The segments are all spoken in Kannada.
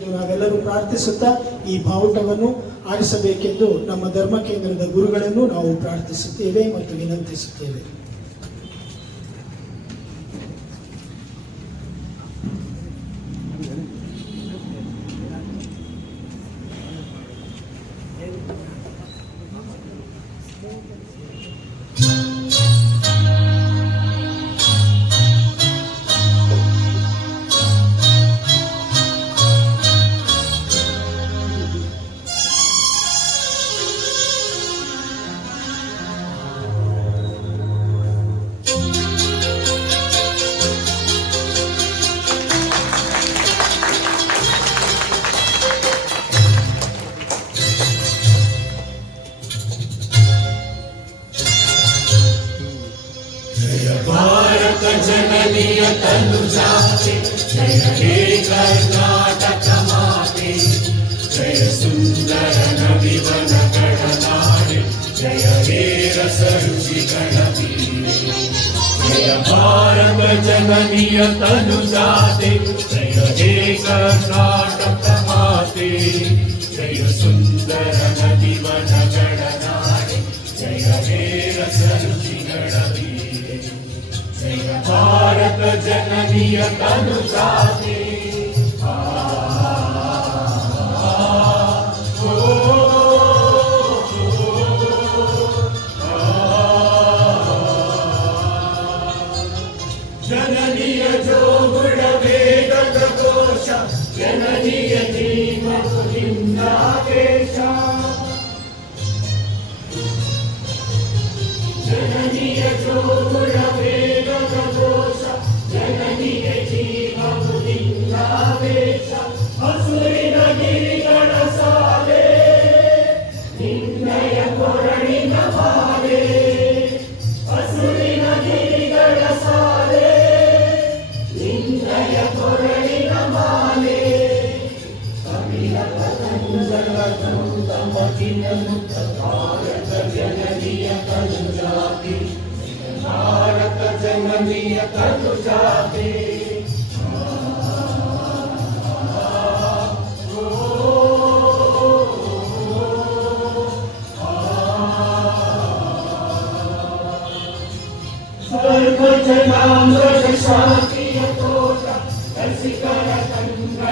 ನಾವೆಲ್ಲರೂ ಪ್ರಾರ್ಥಿಸುತ್ತಾ ಈ ಬಾವುಟವನ್ನು ಆರಿಸಬೇಕೆಂದು ನಮ್ಮ ಧರ್ಮ ಕೇಂದ್ರದ ಗುರುಗಳನ್ನು ನಾವು ಪ್ರಾರ್ಥಿಸುತ್ತೇವೆ ಮತ್ತು ವಿನಂತಿಸುತ್ತೇವೆ. तनुजाते जय हे कर्नाटक माते जय सुन्दर नविवन गणनाडे जय हे रस रुचि गणपीरे जय भारत जननीय तनुजाते जय हे कर्नाटक माते जय सुन्दर नदिवन गणनाडे जय हे रस रुचि गणपीरे भारत जननीय जननीय जो गुणवेदकोश जननीय ज Sarvajanam Rajasakya Tosha Darsika Ratanga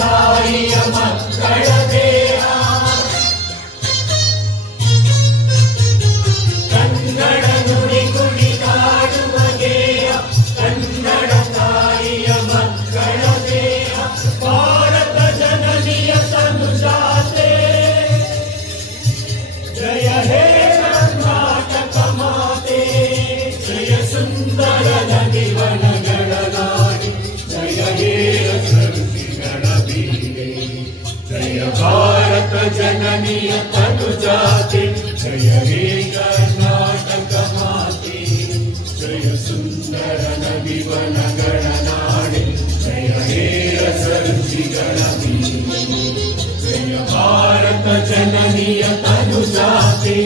ತಾಯಿಯ ಮಕ್ಕಳ ದೇಹ ಕನ್ನಡ ನುಡಿ ಕುಣಿದಾಡುವ ಗೇಯ ಕನ್ನಡ ತಾಯಿಯ ಮಕ್ಕಳ ದೇಹ ಭಾರತ ಜನನಿಯ ತನುಜಾತೆ ಜಯ ಹೇ ಕರ್ನಾಟಕ ಮಾತೆ ಜಯ ಸುಂದರ जननी तनुजाति जय हे गा जय सुन्दर नविवनगणनाडे जय हे हेर जय भारत जननीय तनुजाति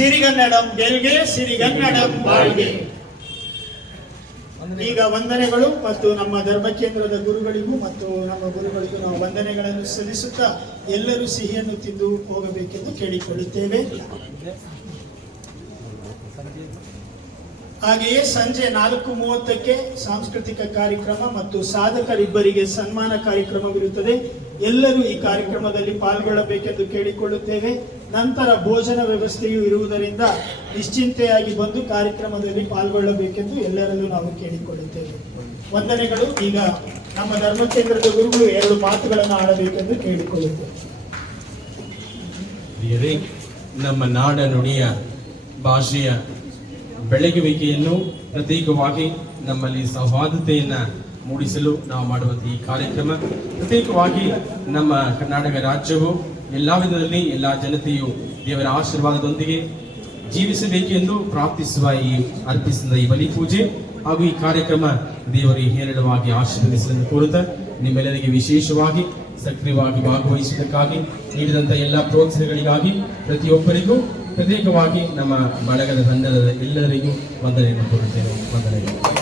ಸಿರಿಗನ್ನಡಂ ಗೆಲ್ಗೆ ಸಿರಿಗನ್ನಡಂ ಬಾಳ್ಗೆ. ಈಗ ವಂದನೆಗಳು ಮತ್ತು ನಮ್ಮ ಧರ್ಮಕೇಂದ್ರದ ಗುರುಗಳಿಗೂ ಮತ್ತು ನಮ್ಮ ಗುರುಗಳಿಗೂ ನಾವು ವಂದನೆಗಳನ್ನು ಸಲ್ಲಿಸುತ್ತಾ ಎಲ್ಲರೂ ಸಿಹಿಯನ್ನು ತಿಂದು ಹೋಗಬೇಕೆಂದು ಕೇಳಿಕೊಳ್ಳುತ್ತೇವೆ. ಹಾಗೆಯೇ ಸಂಜೆ ನಾಲ್ಕು ಮೂವತ್ತಕ್ಕೆ ಸಾಂಸ್ಕೃತಿಕ ಕಾರ್ಯಕ್ರಮ ಮತ್ತು ಸಾಧಕರಿಬ್ಬರಿಗೆ ಸನ್ಮಾನ ಕಾರ್ಯಕ್ರಮವಿರುತ್ತದೆ. ಎಲ್ಲರೂ ಈ ಕಾರ್ಯಕ್ರಮದಲ್ಲಿ ಪಾಲ್ಗೊಳ್ಳಬೇಕೆಂದು ಕೇಳಿಕೊಳ್ಳುತ್ತೇವೆ. ನಂತರ ಭೋಜನ ವ್ಯವಸ್ಥೆಯೂ ಇರುವುದರಿಂದ ನಿಶ್ಚಿಂತೆಯಾಗಿ ಬಂದು ಕಾರ್ಯಕ್ರಮದಲ್ಲಿ ಪಾಲ್ಗೊಳ್ಳಬೇಕೆಂದು ಎಲ್ಲರಲ್ಲೂ ನಾವು ಕೇಳಿಕೊಳ್ಳುತ್ತೇವೆ. ವಂದನೆಗಳು. ಈಗ ನಮ್ಮ ಧರ್ಮ ಕೇಂದ್ರದ ಗುರುಗಳು ಎರಡು ಮಾತುಗಳನ್ನು ಆಡಬೇಕೆಂದು ಕೇಳಿಕೊಳ್ಳುತ್ತೇವೆ. ನಮ್ಮ ನಾಡ ನುಡಿಯ ಭಾಷೆಯ ಬೆಳಗುವಿಕೆಯನ್ನು ಪ್ರತ್ಯೇಕವಾಗಿ ನಮ್ಮಲ್ಲಿ ಸೌಹಾರ್ದತೆಯನ್ನ ಮೂಡಿಸಲು ನಾವು ಮಾಡುವಂಥ ಈ ಕಾರ್ಯಕ್ರಮ. ಪ್ರತ್ಯೇಕವಾಗಿ ನಮ್ಮ ಕರ್ನಾಟಕ ರಾಜ್ಯವು ಎಲ್ಲಾ ವಿಧದಲ್ಲಿ ಎಲ್ಲಾ ಜನತೆಯು ದೇವರ ಆಶೀರ್ವಾದದೊಂದಿಗೆ ಜೀವಿಸಬೇಕೆಂದು ಪ್ರಾರ್ಥಿಸುವ ಈ ಅರ್ಪಿಸಿದ ಈ ಬಲಿ ಪೂಜೆ ಹಾಗೂ ಈ ಕಾರ್ಯಕ್ರಮ ದೇವರಿಗೆ ಹೇರಳವಾಗಿ ಆಶೀರ್ವದಿಸಲು ಕೋರುತ್ತಾ ನಿಮ್ಮೆಲ್ಲರಿಗೆ ವಿಶೇಷವಾಗಿ ಸಕ್ರಿಯವಾಗಿ ಭಾಗವಹಿಸುವುದಕ್ಕಾಗಿ ನೀಡಿದಂತ ಎಲ್ಲ ಪ್ರೋತ್ಸಾಹಗಳಿಗಾಗಿ ಪ್ರತಿಯೊಬ್ಬರಿಗೂ ಪ್ರತ್ಯೇಕವಾಗಿ ನಮ್ಮ ಬಳಗದ ತಂಡದ ಎಲ್ಲರಿಗೂ ವಂದನೆಯನ್ನು ಕೋರುತ್ತೇನೆ. ವಂದನೆಗಳು.